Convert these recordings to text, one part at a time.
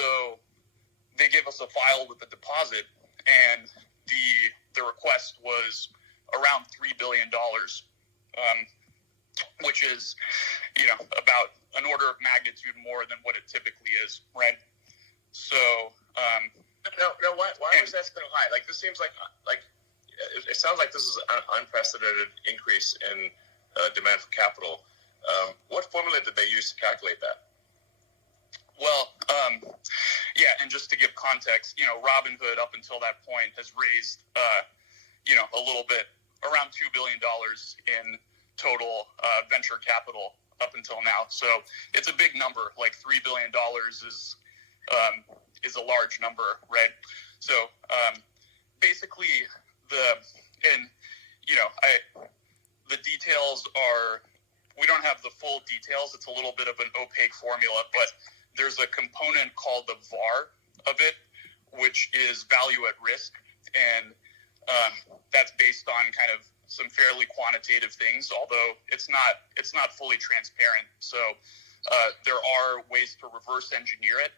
So they gave us a file with the deposit, and the request was around $3 billion, which is, about an order of magnitude more than what it typically is, right? So, no, why was that so high? Like, this seems like it sounds like this is an unprecedented increase in demand for capital. What formula did they use to calculate that? Well, and just to give context, Robinhood up until that point has raised, a little bit, around $2 billion in total venture capital up until now. So it's a big number. Like $3 billion is a large number, right? So basically, the details are, we don't have the full details. It's a little bit of an opaque formula, but there's a component called the VAR of it, which is value at risk, and that's based on kind of some fairly quantitative things, although it's not fully transparent. So there are ways to reverse engineer it,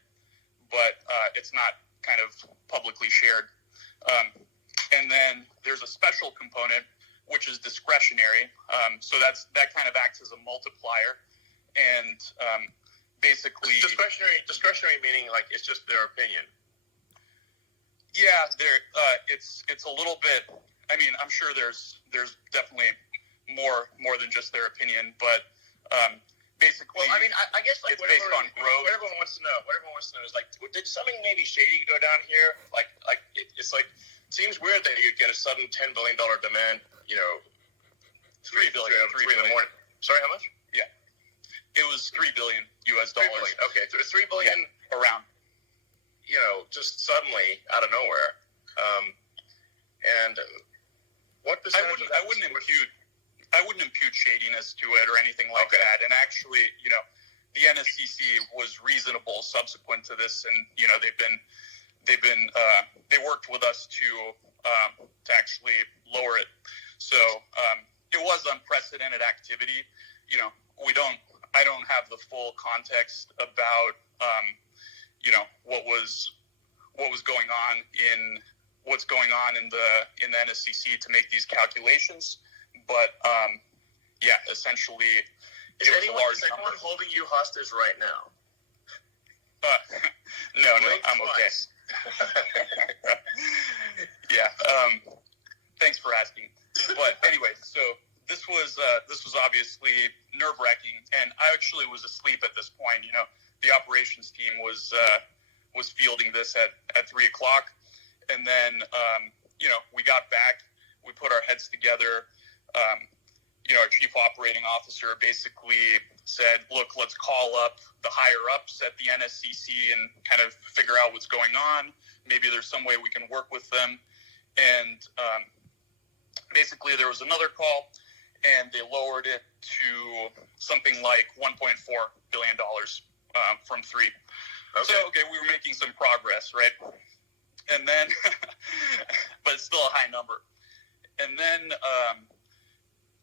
but it's not kind of publicly shared. And then there's a special component, which is discretionary. So that kind of acts as a multiplier, and basically discretionary meaning like it's just their opinion. Yeah, it's a little bit. I mean, I'm sure there's definitely more than just their opinion, but basically, well, I mean, I guess like it's based on growth. What everyone wants to know is like, did something maybe shady go down here? It's like, it seems weird that you get a sudden $10 billion demand. $3 billion in the morning. Sorry, how much? Yeah, it was $3 billion US dollars. $3 billion. Okay, so it's $3 billion around. Just suddenly out of nowhere. And what percentage? I wouldn't impute shadiness to it or anything like that. And actually, the NSCC was reasonable subsequent to this, and they worked with us to actually lower it. So it was unprecedented activity. I don't have the full context about what's going on in the NSCC to make these calculations, but essentially is anyone holding you hostage right now? No, I'm okay. Yeah. Thanks for asking. But anyway, so this was obviously nerve-wracking, and I actually was asleep at this point. The operations team was fielding this at 3:00, and then we got back, we put our heads together. Our chief operating officer basically said, "Look, let's call up the higher ups at the NSCC and kind of figure out what's going on. Maybe there's some way we can work with them." And basically, there was another call, and they lowered it to something like $1.4 billion from $3 billion. Okay. So, we were making some progress, right? And then, but it's still a high number. And then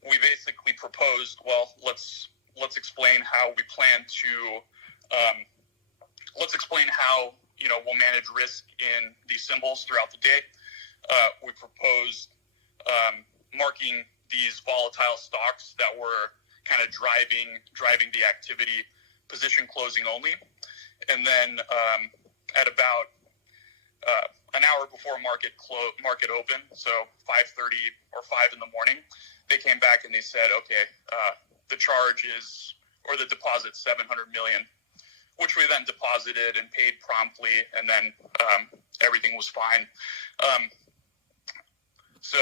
we basically proposed, well, let's explain how we plan to, let's explain how, we'll manage risk in these symbols throughout the day. We proposed marking these volatile stocks that were kind of driving the activity, position closing only. And then at about an hour before market open, so 5:30 or 5 in the morning, they came back and they said, okay, the charge is, or the deposit's $700 million, which we then deposited and paid promptly, and then everything was fine. So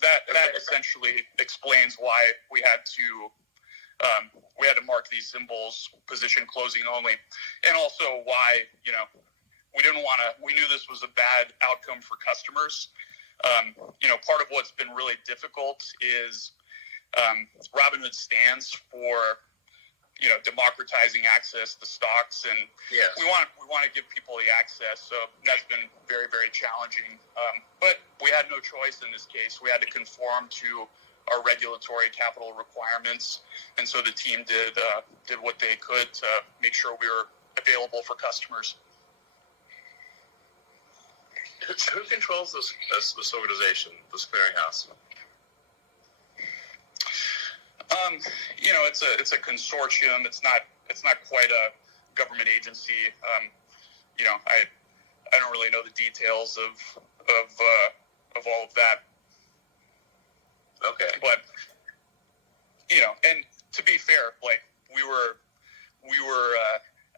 that essentially explains why we had to mark these symbols position closing only, and also why we knew this was a bad outcome for customers. Part of what's been really difficult is Robinhood stands for democratizing access to stocks, and yes, we want to give people the access. So that's been very, very challenging. But we had no choice in this case. We had to conform to our regulatory capital requirements, and so the team did what they could to make sure we were available for customers. Who controls this organization, this clearinghouse? It's a consortium. It's not quite a government agency. I don't really know the details of all of that. Okay. But and to be fair, like we were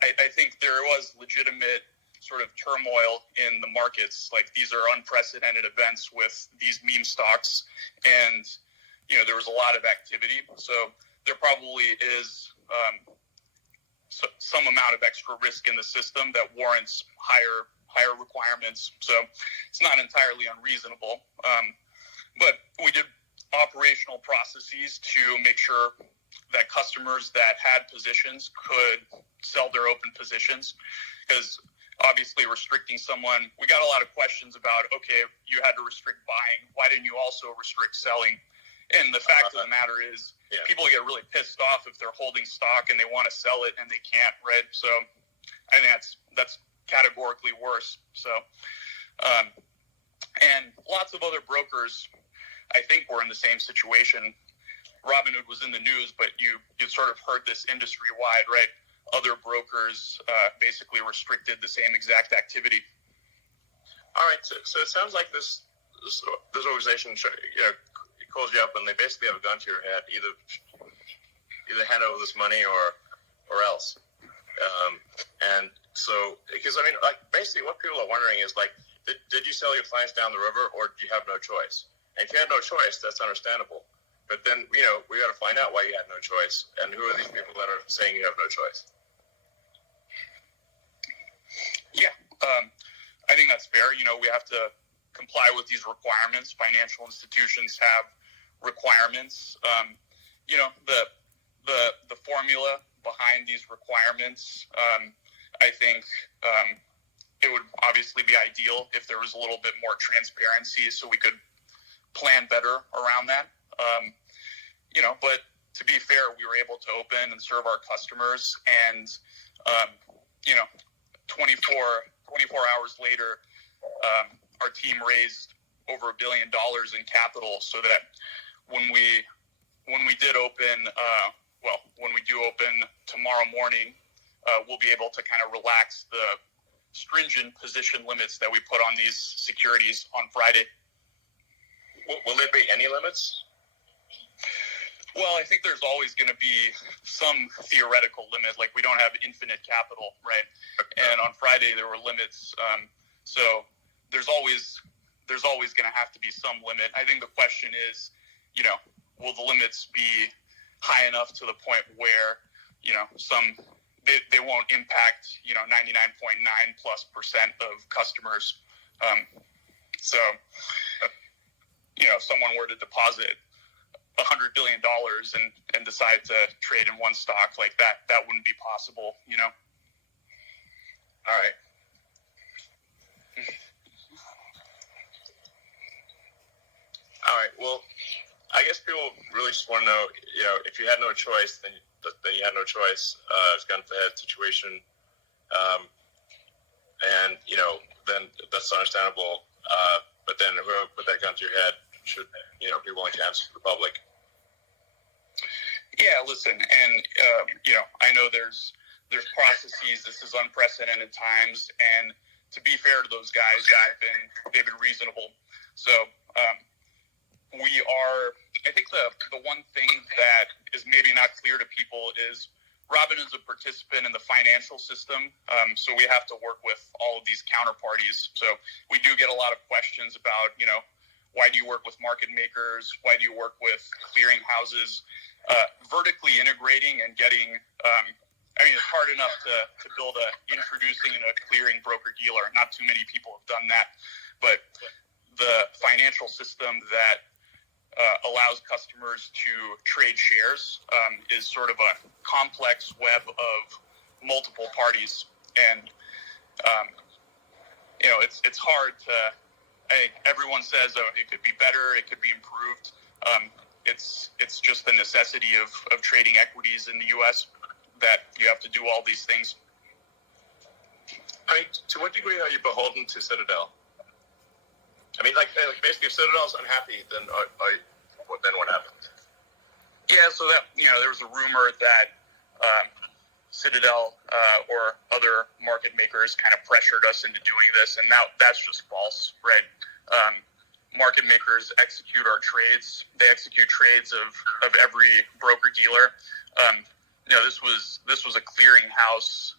I think there was legitimate sort of turmoil in the markets. Like these are unprecedented events with these meme stocks, and there was a lot of activity. So there probably is some amount of extra risk in the system that warrants higher requirements. So it's not entirely unreasonable. But we did operational processes to make sure that customers that had positions could sell their open positions, because obviously restricting someone, we got a lot of questions about, okay, you had to restrict buying, why didn't you also restrict selling? And the fact of the matter is, people get really pissed off if they're holding stock and they want to sell it and they can't, right? So I think that's categorically worse. So and lots of other brokers, I think, were in the same situation. Robinhood was in the news, but you sort of heard this industry-wide, right? Other brokers basically restricted the same exact activity. All right, so it sounds like this organization calls you up and they basically have a gun to your head, either hand over this money or else. And so, because I mean, like basically what people are wondering is like, did you sell your clients down the river, or do you have no choice? And if you had no choice, that's understandable. But then, we got to find out why you had no choice, and who are these people that are saying you have no choice? Yeah, I think that's fair. We have to comply with these requirements. Financial institutions have requirements. The formula behind these requirements, I think it would obviously be ideal if there was a little bit more transparency so we could plan better around that. But to be fair, we were able to open and serve our customers, and 24 hours later, our team raised over $1 billion in capital, so that when we did open, when we do open tomorrow morning, we'll be able to kind of relax the stringent position limits that we put on these securities on Friday. Will there be any limits? Well, I think there's always going to be some theoretical limit. Like we don't have infinite capital, right? And on Friday there were limits. So there's always going to have to be some limit. I think the question is, will the limits be high enough to the point where, they won't impact, 99.9+% of customers. So, if someone were to deposit $100 billion and decide to trade in one stock like that wouldn't be possible, All right. All right. Well, I guess people really just want to know, if you had no choice, then you had no choice. It's gun to the head situation. And, then that's understandable. But then whoever put that gun to your head should, be willing to answer to the public. Yeah, listen, and I know there's processes. This is unprecedented times, and to be fair to those guys, they've been reasonable. So I think the one thing that is maybe not clear to people is Robin is a participant in the financial system, so we have to work with all of these counterparties. So we do get a lot of questions about, why do you work with market makers? Why do you work with clearing houses? Vertically integrating and getting, it's hard enough to build introducing a clearing broker-dealer. Not too many people have done that. But the financial system that allows customers to trade shares is sort of a complex web of multiple parties. And, it's hard to, I think everyone says, it could be better, it could be improved. It's just the necessity of trading equities in the U.S. that you have to do all these things. I mean, to what degree are you beholden to Citadel? I mean, like basically, if Citadel's unhappy, then what happens? Yeah, so that there was a rumor that Citadel or other market makers kind of pressured us into doing this, and now that's just false, right? Market makers execute our trades. They execute trades of every broker dealer. This was a clearinghouse.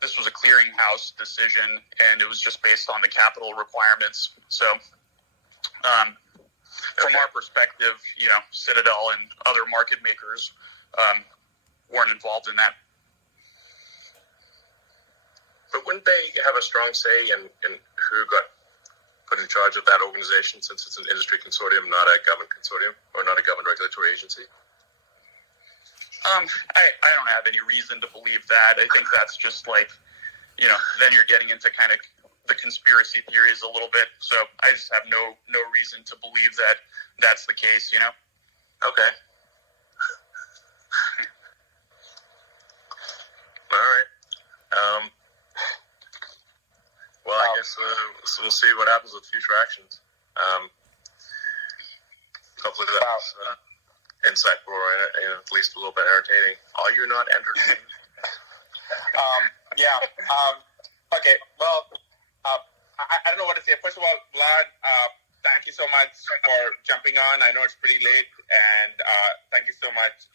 This was a clearinghouse decision, and it was just based on the capital requirements. So, from our perspective, Citadel and other market makers weren't involved in that. But wouldn't they have a strong say in who got put in charge of that organization, since it's an industry consortium, not a government consortium, or not a government regulatory agency? I don't have any reason to believe that. I think that's just then you're getting into kind of the conspiracy theories a little bit. So I just have no reason to believe that that's the case, Okay. All right. Well, I guess we'll see what happens with future actions. Hopefully that's insightful or at least a little bit entertaining. Are you not entertained? Yeah. Okay. Well, I don't know what to say. First of all, Vlad, thank you so much for jumping on. I know it's pretty late, and thank you so much.